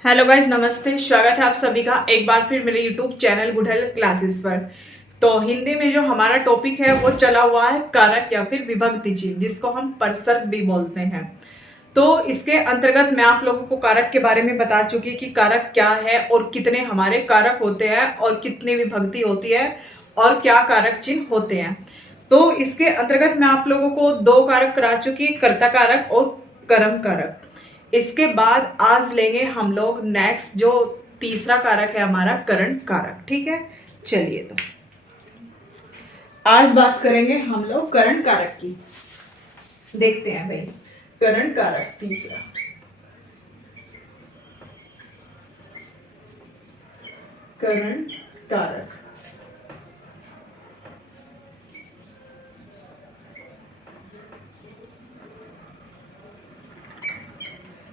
Hello guys, नमस्ते। स्वागत है आप सभी का एक बार फिर मेरे YouTube channel good health classes पर। तो हिंदी में जो हमारा टॉपिक है वो चला हुआ है कारक या फिर विभक्ति चिन्ह, जिसको हम परसर्ग भी बोलते हैं। तो इसके अंतर्गत मैं आप लोगों को कारक के बारे में बता चुकी कि कारक क्या है और कितने हमारे कारक होते हैं और कितनी विभक्ति होती है और क्या कारक चिन्ह होते हैं। तो इसके अंतर्गत मैं आप लोगों को दो कारक करा चुकी, कर्ता कारक और कर्म कारक। इसके बाद आज लेंगे हम लोग नेक्स्ट जो तीसरा कारक है हमारा करण कारक। ठीक है, चलिए तो आज बात करेंगे हम लोग करण कारक की। देखते हैं भाई, करण कारक तीसरा। करण कारक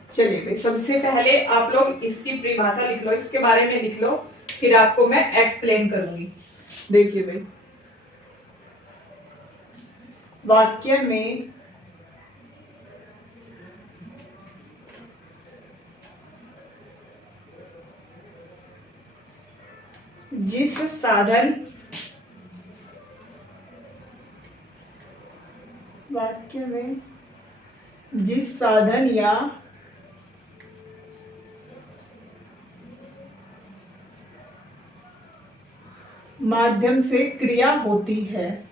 चलिए भाई, सबसे पहले आप लोग इसकी परिभाषा लिख लो, इसके बारे में लिख लो, फिर आपको मैं एक्सप्लेन करूंगी। देखिए भाई, वाक्य में जिस साधन वाक्य में जिस साधन या माध्यम से क्रिया होती है,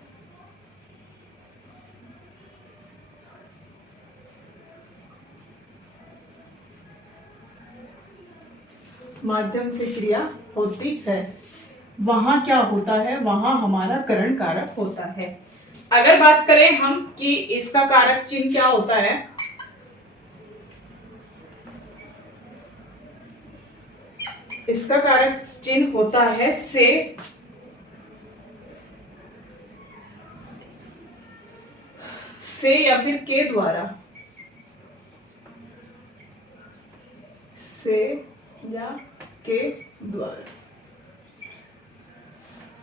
माध्यम से क्रिया होती है, वहां क्या होता है, वहां हमारा करण कारक होता है। अगर बात करें हम कि इसका कारक चिन्ह क्या होता है, इसका कारक चिन्ह होता है से या फिर के द्वारा, से या के द्वारा।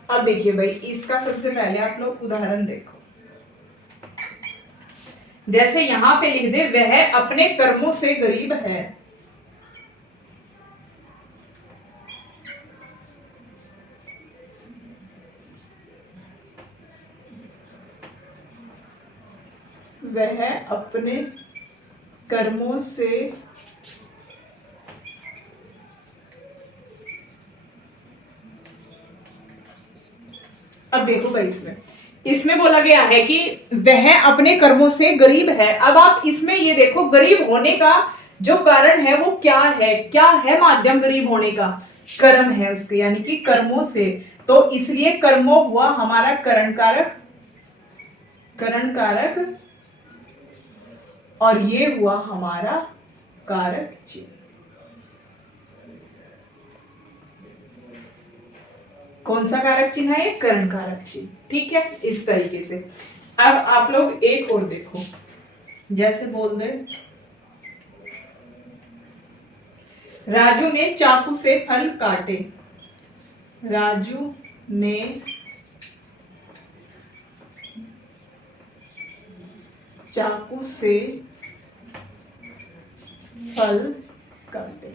अब देखिए भाई, इसका सबसे पहले आप लोग उदाहरण देखो। जैसे यहां पे लिख दे, वह अपने कर्मों से गरीब है। वह अपने कर्मों से अब देखो भाई, इसमें बोला गया है कि वह अपने कर्मों से गरीब है। अब आप इसमें ये देखो, गरीब होने का जो कारण है वो क्या है, क्या है माध्यम गरीब होने का, कर्म है उसके, यानी कि कर्मों से। तो इसलिए कर्मों हुआ हमारा करण कारक, करण कारक, और ये हुआ हमारा कारक चिन्ह। कौन सा कारक चिन्ह है ये? करण कारक चिन्ह। ठीक है, इस तरीके से। अब आप लोग एक और देखो, जैसे बोल दे, राजू ने चाकू से फल काटे। राजू ने चाकू से फल काटे।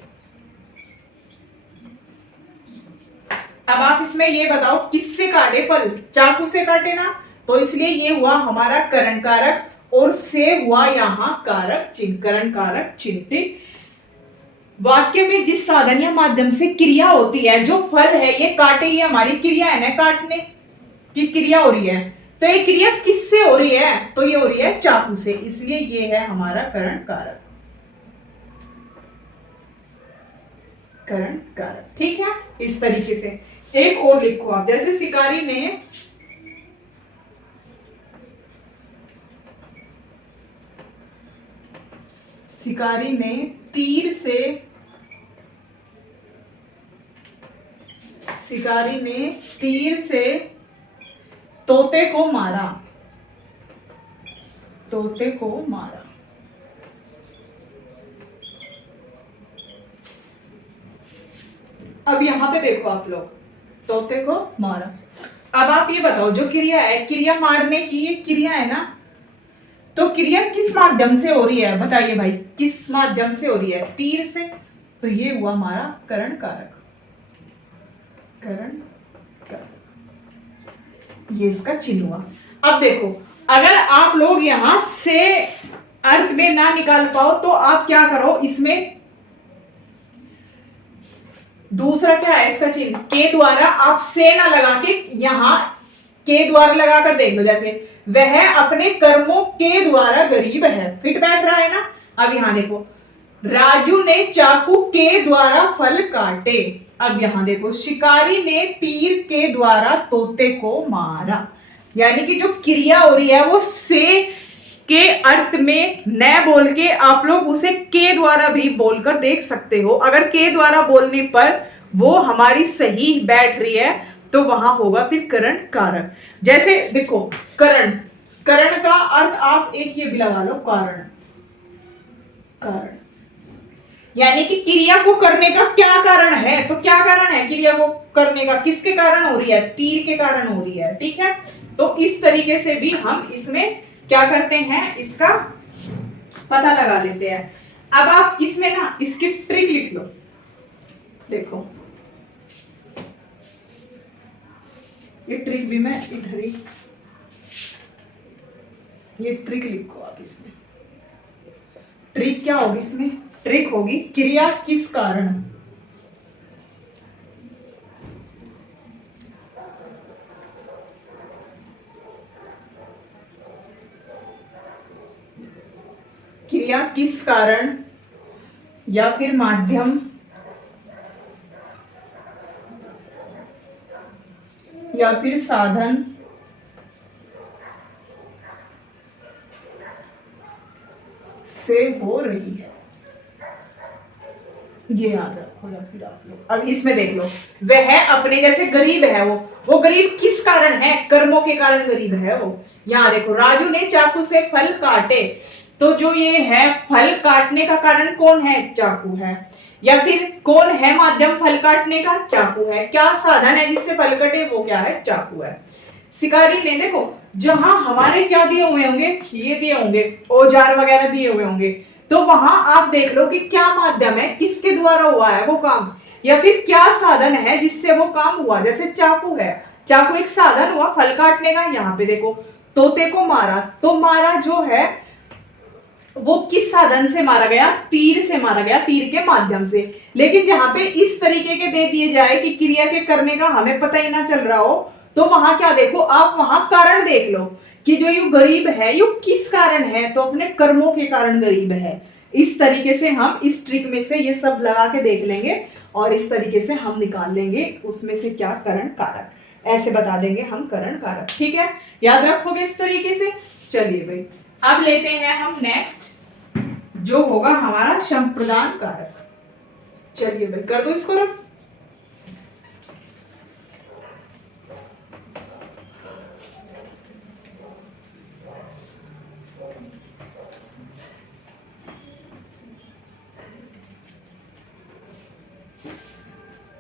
अब आप इसमें ये बताओ, किससे काटे फल? चाकू से काटे ना, तो इसलिए ये हुआ हमारा करण कारक और से हुआ यहां कारक चिन्ह, करण कारक चिन्ह। ठीक, वाक्य में जिस साधन या माध्यम से क्रिया होती है, जो फल है ये काटे, ये हमारी क्रिया है ना, काटने की क्रिया हो रही है। तो ये क्रिया किससे हो रही है? तो ये हो रही है चाकू से, इसलिए ये है हमारा करण कारक, करण कारक। ठीक है, इस तरीके से। एक और लिखो आप, जैसे शिकारी ने तीर से, शिकारी ने तीर से तोते को मारा, तोते को मारा। अब यहां पे देखो आप लोग, तोते को मारा। अब आप ये बताओ, जो क्रिया है, क्रिया मारने की ये क्रिया है ना, तो क्रिया किस माध्यम से हो रही है? बताइए भाई, किस माध्यम से हो रही है? तीर से। तो ये हुआ हमारा करण कारक। करण कारक, ये इसका चिन्ह हुआ। अब देखो, अगर आप लोग यहां से अर्थ में ना निकाल पाओ तो आप क्या करो, इसमें दूसरा क्या है इसका चिन्ह, के द्वारा आप से ना लगा के यहां के द्वारा लगाकर देख लो। जैसे वह अपने कर्मों के द्वारा गरीब है, फिट बैठ रहा है ना। अब यहां देखो, राजू ने चाकू के द्वारा फल काटे। अब यहां देखो, शिकारी ने तीर के द्वारा तोते को मारा। यानी कि जो क्रिया हो रही है वो से के अर्थ में न बोल के आप लोग उसे के द्वारा भी बोलकर देख सकते हो। अगर के द्वारा बोलने पर वो हमारी सही बैठ रही है तो वहां होगा फिर करण कारक। जैसे देखो, करण, करण का अर्थ आप एक ये भी लगा लो, कारण। कारण यानी कि क्रिया को करने का क्या कारण है, तो क्या कारण है क्रिया को करने का, किसके कारण हो रही है, तीर के कारण हो रही है। ठीक है, तो इस तरीके से भी हम इसमें क्या करते हैं, इसका पता लगा लेते हैं। अब आप इसमें ना इसकी ट्रिक लिख लो। देखो, ये ट्रिक भी मैं इधर ही, ये ट्रिक लिखो आप इसमें। ट्रिक क्या होगी इसमें, ट्रिक होगी क्रिया किस कारण। क्रिया किस कारण या फिर माध्यम या फिर साधन से हो रही है, ये याद रखो। या फिर आप लोग अब इसमें देख लो, वह अपने, जैसे गरीब है वो गरीब किस कारण है, कर्मों के कारण गरीब है वो। यहां देखो, राजू ने चाकू से फल काटे, तो जो ये है फल काटने का कारण कौन है, चाकू है। या फिर कौन है माध्यम फल काटने का, चाकू है। क्या साधन है जिससे फल कटे, वो क्या है, चाकू है। शिकारी ने देखो, जहां हमारे क्या दिए हुए होंगे, ये दिए होंगे औजार वगैरह दिए हुए होंगे, तो वहां आप देख लो कि क्या माध्यम है, किसके द्वारा हुआ है वो काम, या फिर क्या साधन है जिससे वो काम हुआ। जैसे चाकू है, चाकू एक साधन हुआ फल काटने का। यहाँ पे देखो, तोते को मारा, तो मारा जो है वो किस साधन से मारा गया, तीर से मारा गया, तीर के माध्यम से। लेकिन जहां पे इस तरीके के दे दिए जाए कि क्रिया के करने का हमें पता ही ना चल रहा हो, तो वहां क्या देखो आप, वहां कारण देख लो कि जो यू गरीब है यू किस कारण है, तो अपने कर्मों के कारण गरीब है। इस तरीके से हम इस ट्रिक में से ये सब लगा के देख लेंगे और इस तरीके से हम निकाल लेंगे उसमें से क्या करण कारक, ऐसे बता देंगे हम करण कारक। ठीक है, याद रखोगे इस तरीके से। चलिए भाई, अब लेते हैं हम नेक्स्ट, जो होगा हमारा संप्रदान कारक। चलिए भाई, कर दो इसको रख।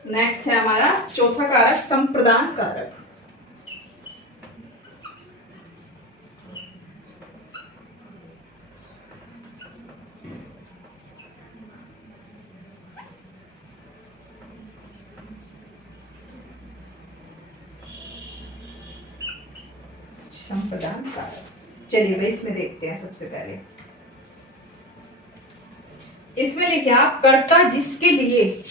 नेक्स्ट है हमारा चौथा कारक, संप्रदान कारक। संप्रदान कारक, चलिए भाई इसमें देखते हैं। सबसे पहले इसमें लिखे आप, कर्ता जिसके लिए,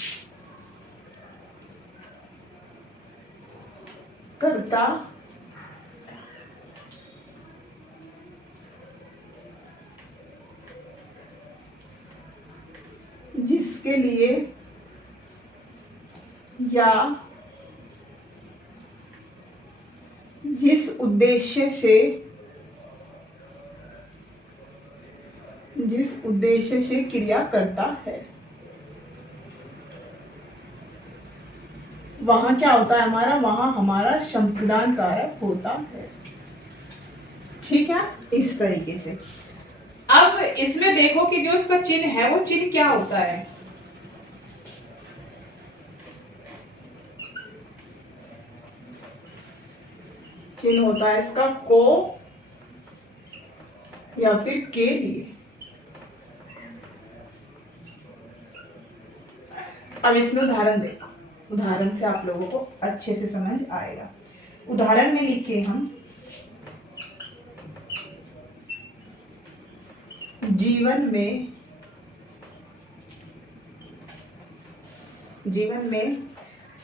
कर्ता जिसके लिए या जिस उद्देश्य से क्रिया करता है, वहां क्या होता है हमारा, वहां हमारा संप्रदान कारक होता है। ठीक है, इस तरीके से। अब इसमें देखो कि जो इसका चिन्ह है वो चिन्ह क्या होता है। चिन्ह होता है इसका को या फिर के लिए। अब इसमें उदाहरण देखो, उदाहरण से आप लोगों को अच्छे से समझ आएगा। उदाहरण में लिखे हम जीवन में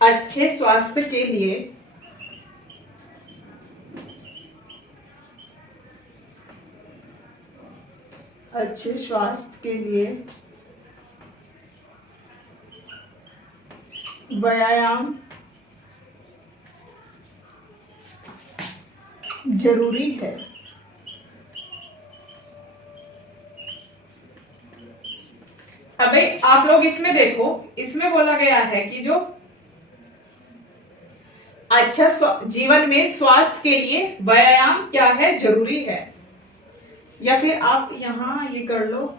अच्छे स्वास्थ्य के लिए व्यायाम जरूरी है। अबे आप लोग इसमें देखो, इसमें बोला गया है कि जो जीवन में स्वास्थ्य के लिए व्यायाम क्या है, जरूरी है। या फिर आप यहां ये कर लो,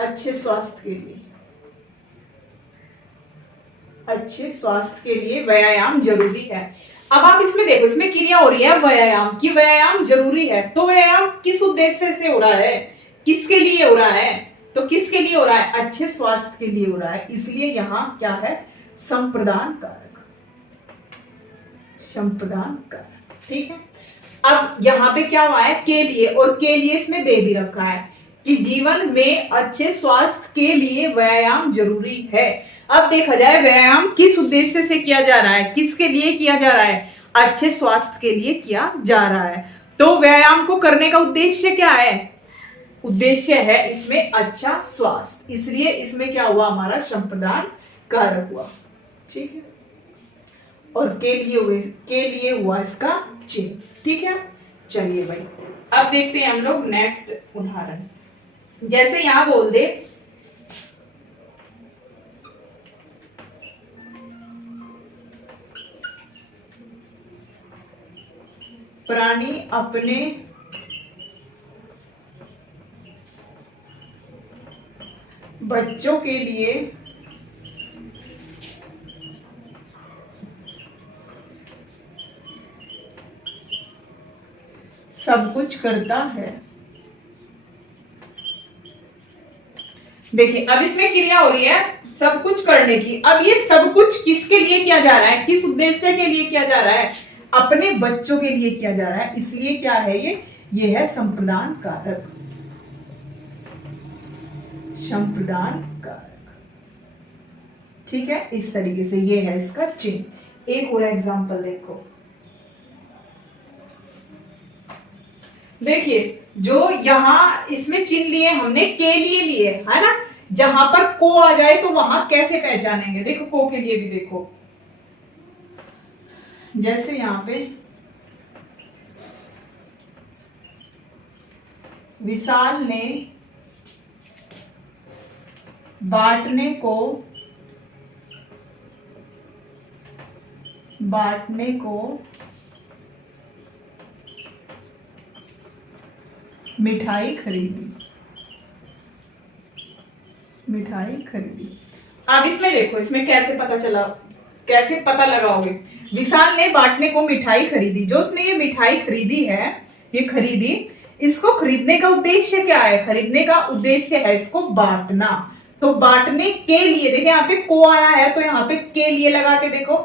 अच्छे स्वास्थ्य के लिए व्यायाम जरूरी है। अब आप इसमें देखो, इसमें क्रिया हो रही है व्यायाम की, व्यायाम जरूरी है। तो व्यायाम किस उद्देश्य से हो रहा है, किसके लिए हो रहा है? तो किसके लिए हो रहा है? अच्छे स्वास्थ्य के लिए हो रहा है। इसलिए यहां क्या है? संप्रदान कारक। ठीक है। अब यहां पे क्या हुआ है? के लिए, और के लिए इसमें दे भी रखा है कि जीवन में अच्छे स्वास्थ्य के लिए व्यायाम जरूरी है। अब देखा जाए व्यायाम किस उद्देश्य से किया जा रहा है, किसके लिए किया जा रहा है? अच्छे स्वास्थ्य के लिए किया जा रहा है। तो व्यायाम को करने का उद्देश्य क्या है? उद्देश्य है इसमें अच्छा स्वास्थ्य, इसलिए इसमें क्या हुआ? हमारा संप्रदान कारक हुआ। ठीक है। और के लिए हुआ इसका चिन्ह। ठीक है। चलिए भाई, अब देखते हैं हम लोग नेक्स्ट उदाहरण। जैसे यहां बोल दे, प्राणी अपने बच्चों के लिए सब कुछ करता है। देखिए, अब इसमें क्रिया हो रही है सब कुछ करने की। अब ये सब कुछ किसके लिए किया जा रहा है, किस उद्देश्य के लिए किया जा रहा है? अपने बच्चों के लिए किया जा रहा है। इसलिए क्या है ये है संप्रदान कारक। ठीक है। इस तरीके से ये है इसका चिन्ह। एक और एग्जांपल देखो, देखिए जो यहां इसमें चिन्ह लिए हमने, के लिए लिए है ना। जहां पर को आ जाए तो वहां कैसे पहचानेंगे? देखो, को के लिए भी देखो, जैसे यहां पे विशाल ने बांटने को मिठाई खरीदी। अब इसमें देखो, इसमें कैसे पता लगाओगे? विशाल ने बांटने को मिठाई खरीदी। जो उसने ये मिठाई खरीदी है, इसको खरीदने का उद्देश्य क्या है? खरीदने का उद्देश्य है इसको बांटना। तो बांटने के लिए, देखिए यहाँ पे को आया है तो यहाँ पे के लिए लगा के देखो,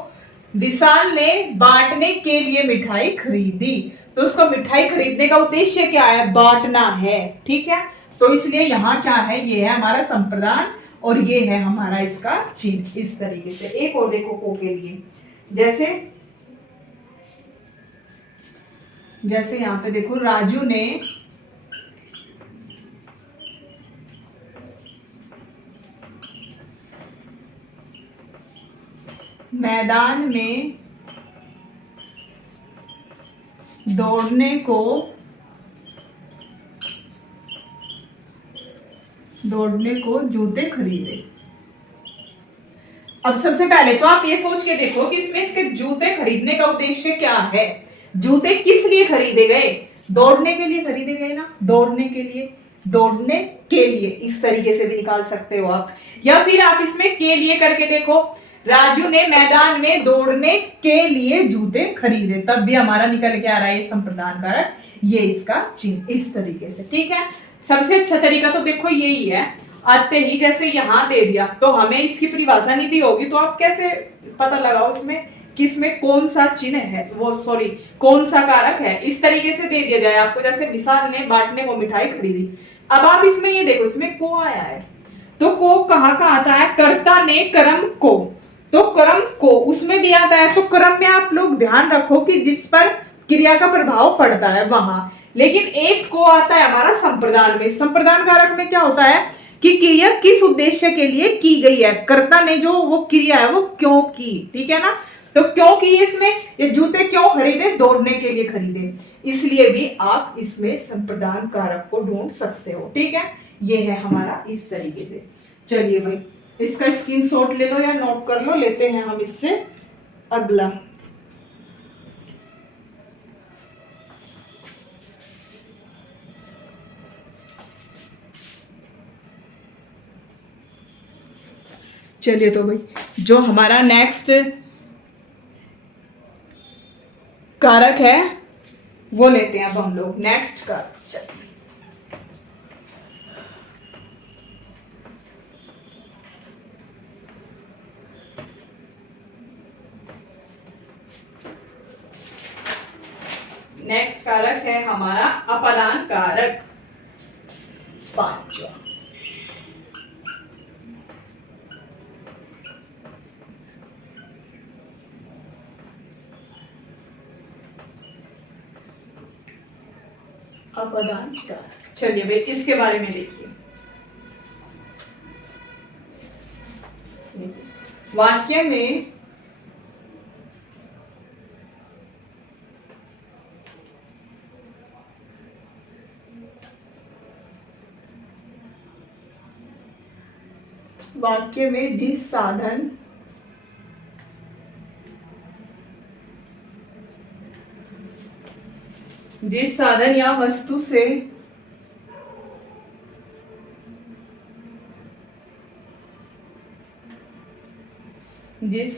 विशाल ने बांटने के लिए मिठाई खरीदी। तो उसको मिठाई खरीदने का उद्देश्य क्या है? बांटना है। ठीक है। तो इसलिए यहाँ क्या है? ये है हमारा संप्रदान और ये है हमारा इसका चिन्ह। इस तरीके से एक और देखो को के लिए, जैसे यहाँ पे देखो, राजू ने मैदान में दौड़ने को जूते खरीदे। अब सबसे पहले तो आप ये सोच के देखो कि इसमें इसके जूते खरीदने का उद्देश्य क्या है? जूते किस लिए खरीदे गए? दौड़ने के लिए खरीदे गए ना। दौड़ने के लिए इस तरीके से भी निकाल सकते हो आप। या फिर आप इसमें के लिए करके देखो, राजू ने मैदान में दौड़ने के लिए जूते खरीदे, तब भी हमारा निकल के आ रहा है संप्रदान कारक, ये इसका चिन्ह। इस तरीके से। ठीक है। सबसे अच्छा तरीका तो देखो यही है। आते ही जैसे यहाँ दे दिया तो हमें इसकी परिभाषा नहीं दी होगी, तो आप कैसे पता लगाओ इसमें किसमें कौन सा चिन्ह है, वो सॉरी कौन सा कारक है। इस तरीके से दे दिया जाए आपको, जैसे विशाल ने बांटने को मिठाई खरीदी। अब आप इसमें ये देखो, इसमें को आया है, तो को कहाँ का आता है, कर्ता ने कर्म को, तो कर्म को उसमें भी आता है। तो कर्म में आप लोग ध्यान रखो कि जिस पर क्रिया का प्रभाव पड़ता है वहां, लेकिन एक को आता है हमारा संप्रदान में। संप्रदान कारक में क्या होता है कि क्रिया किस उद्देश्य के लिए की गई है, कर्ता ने जो वो क्रिया है वो क्यों की, ठीक है ना। तो क्यों की इसमें, ये जूते क्यों खरीदे, दौड़ने के लिए खरीदे, इसलिए भी आप इसमें संप्रदान कारक को ढूंढ सकते हो, ठीक है। ये है हमारा इस तरीके से। चलिए भाई इसका स्क्रीनशॉट ले लो या नोट कर लो, लेते हैं हम इससे अगला। चलिए तो भाई जो हमारा नेक्स्ट कारक है वो लेते हैं अब हम लोग, नेक्स्ट कारक। चलिए नेक्स्ट कारक है हमारा अपादान कारक, पांचवा। अपादान कारक, चलिए भाई इसके बारे में देखिए। वाक्य में जिस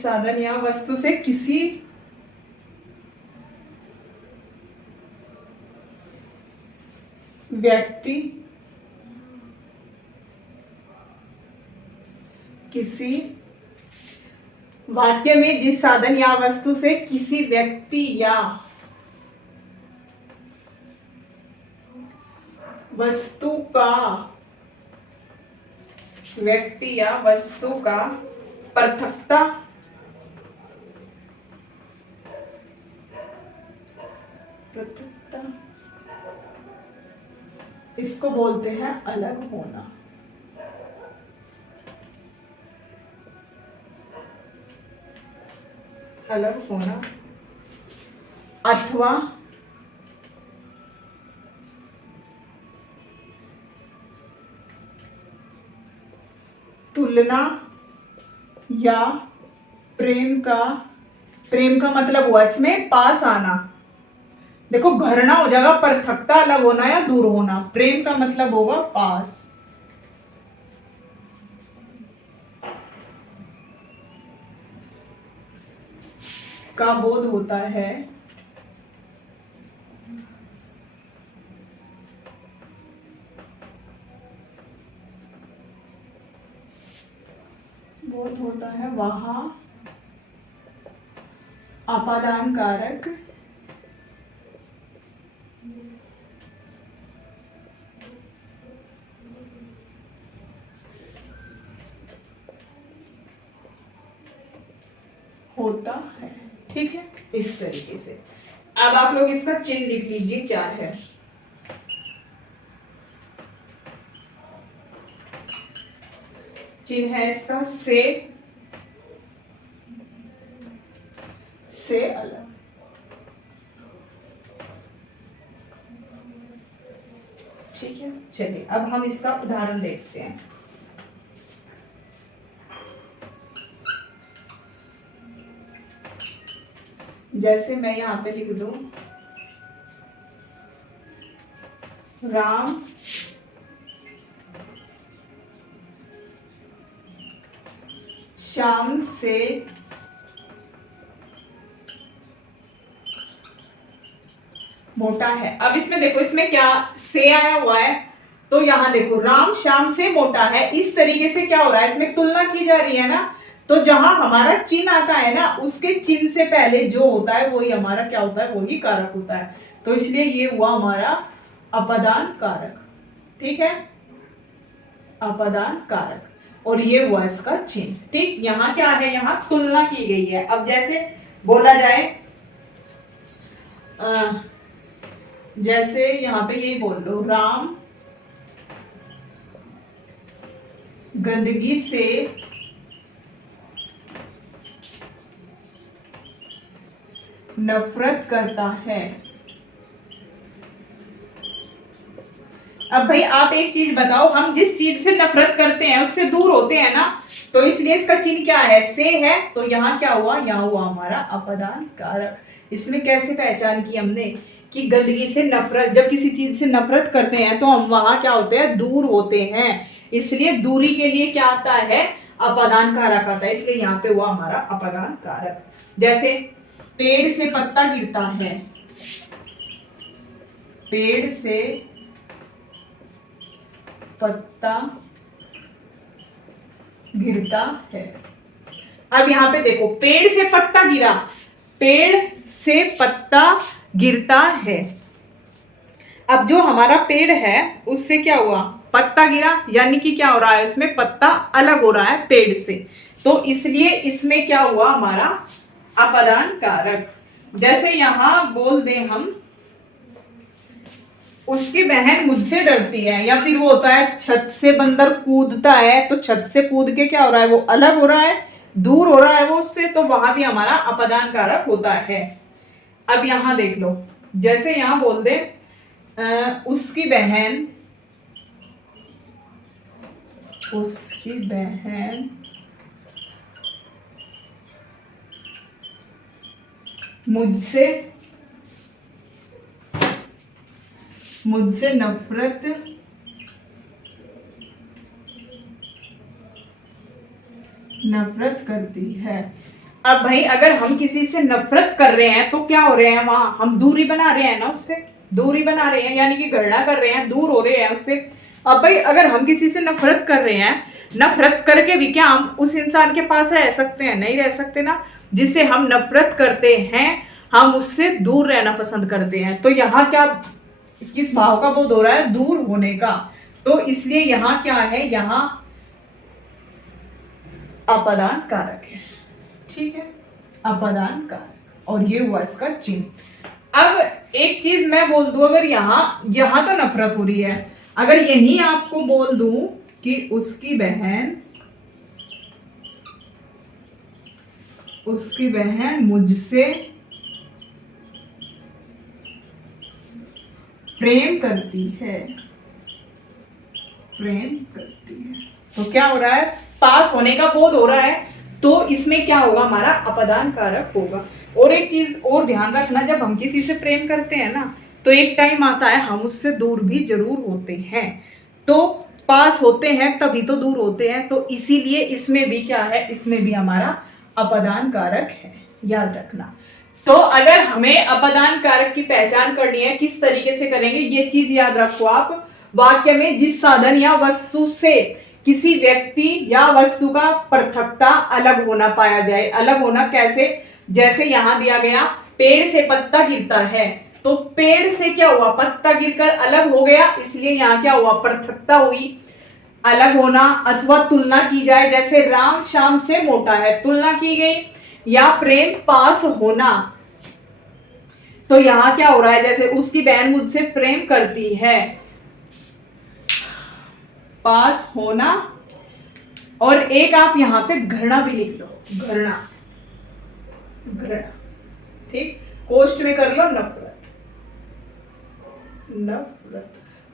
साधन या वस्तु से किसी व्यक्ति वाक्य में जिस साधन या वस्तु से किसी व्यक्ति या वस्तु का पृथकता इसको बोलते हैं अलग होना। अथवा तुलना या प्रेम का मतलब हुआ इसमें पास आना। देखो घरना हो जाएगा पृथकता, अलग होना या दूर होना, प्रेम का मतलब होगा पास। का बोध होता है वहां अपादान कारक होता है, ठीक है। इस तरीके से अब आप लोग इसका चिन्ह लिख लीजिए क्या है। चिन्ह है इसका से अलग। ठीक है, चलिए अब हम इसका उदाहरण देखते हैं। जैसे मैं यहां पे लिख दूं राम श्याम से मोटा है। अब इसमें देखो, इसमें क्या से आया हुआ है, तो यहाँ देखो राम श्याम से मोटा है, इस तरीके से क्या हो रहा है, इसमें तुलना की जा रही है ना। तो जहां हमारा चिन्ह आता है ना, उसके चिन्ह से पहले जो होता है वही हमारा क्या होता है, वही कारक होता है। तो इसलिए ये हुआ हमारा अपदान कारक। ठीक है, अपदान कारक, और ये हुआ इसका चिन्ह। ठीक, यहाँ क्या है, यहाँ तुलना की गई है। अब जैसे बोला जाए, जैसे यहाँ पे यही बोल लो, राम गंदगी से नफरत करता है। अब भाई आप एक चीज बताओ, हम जिस चीज से नफरत करते हैं उससे दूर होते हैं ना, तो इसलिए इसका चिन्ह क्या है, से है। तो यहाँ क्या हुआ, यहाँ हुआ हमारा अपदान कारक। इसमें कैसे पहचान की हमने कि गंदगी से नफरत, जब किसी चीज से नफरत करते हैं तो हम वहां क्या होते हैं, दूर होते हैं। इसलिए दूरी के लिए क्या आता है, अपदान कारक आता है। इसलिए यहाँ पे हुआ हमारा अपदान कारक। जैसे पेड़ से पत्ता गिरता है, पेड़ से पत्ता गिरता है। अब यहां पे देखो, पेड़ से पत्ता गिरा, पेड़ से पत्ता गिरता है। अब जो हमारा पेड़ है उससे क्या हुआ, पत्ता गिरा, यानी कि क्या हो रहा है, इसमें पत्ता अलग हो रहा है पेड़ से। तो इसलिए इसमें क्या हुआ हमारा अपदान कारक। जैसे यहां बोल दें हम, उसकी बहन मुझसे डरती है, या फिर वो होता है छत से बंदर कूदता है, तो छत से कूद के क्या हो रहा है, वो अलग हो रहा है, दूर हो रहा है वो उससे, तो वहां भी हमारा अपदान कारक होता है। अब यहां देख लो, जैसे यहां बोल दे उसकी बहन मुझसे नफरत करती है। अब भाई अगर हम किसी से नफरत कर रहे हैं तो क्या हो रहे हैं, वहां हम दूरी बना रहे हैं ना, उससे दूरी बना रहे हैं, यानी कि घृणा कर रहे हैं, दूर हो रहे हैं उससे। अब भाई अगर हम किसी से नफरत कर रहे हैं, नफरत करके भी क्या हम उस इंसान के पास रह सकते हैं, नहीं रह सकते ना। जिसे हम नफरत करते हैं हम उससे दूर रहना पसंद करते हैं। तो यहाँ क्या, किस भाव का बोध हो रहा है, दूर होने का। तो इसलिए यहाँ क्या है, यहाँ अपदान कारक है। ठीक है, अपदान कारक, और ये हुआ इसका चिन्ह। अब एक चीज मैं बोल दूं, अगर यहां तो नफरत हो रही है, अगर यही आपको बोल दूं कि उसकी बहन मुझसे प्रेम करती है, तो क्या हो रहा है, पास होने का बोध हो रहा है। तो इसमें क्या होगा, हमारा अपदान कारक होगा। और एक चीज और ध्यान रखना, जब हम किसी से प्रेम करते हैं ना, तो एक टाइम आता है हम उससे दूर भी जरूर होते हैं। तो पास होते हैं तभी तो दूर होते हैं। तो इसीलिए इसमें भी क्या है, इसमें भी हमारा अपदान कारक है, याद रखना। तो अगर हमें अपदान कारक की पहचान करनी है, किस तरीके से करेंगे, ये चीज याद रखो आप। वाक्य में जिस साधन या वस्तु से किसी व्यक्ति या वस्तु का पृथकता अलग होना पाया जाए। अलग होना कैसे, जैसे यहां दिया गया पेड़ से पत्ता गिरता है, तो पेड़ से क्या हुआ, पत्ता गिरकर अलग हो गया, इसलिए यहां क्या हुआ, पृथकता हुई, अलग होना। अथवा तुलना की जाए, जैसे राम श्याम से मोटा है, तुलना की गई। या प्रेम पास होना, तो यहां क्या हो रहा है, जैसे उसकी बहन मुझसे प्रेम करती है, पास होना। और एक आप यहां पे घृणा भी लिख लो, घृणा, ठीक, कोष्ट में कर लो नफरत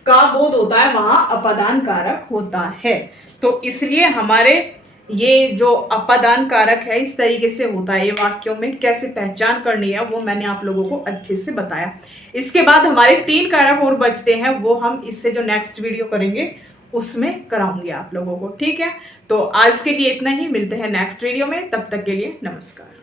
का बोध होता है, वहां अपदान कारक होता है। तो इसलिए हमारे ये जो अपदान कारक है इस तरीके से होता है। ये वाक्यों में कैसे पहचान करनी है वो मैंने आप लोगों को अच्छे से बताया। इसके बाद हमारे 3 कारक और बचते हैं, वो हम इससे जो नेक्स्ट वीडियो करेंगे उसमें कराऊंगी आप लोगों को। ठीक है, तो आज के लिए इतना ही, मिलते हैं नेक्स्ट वीडियो में, तब तक के लिए नमस्कार।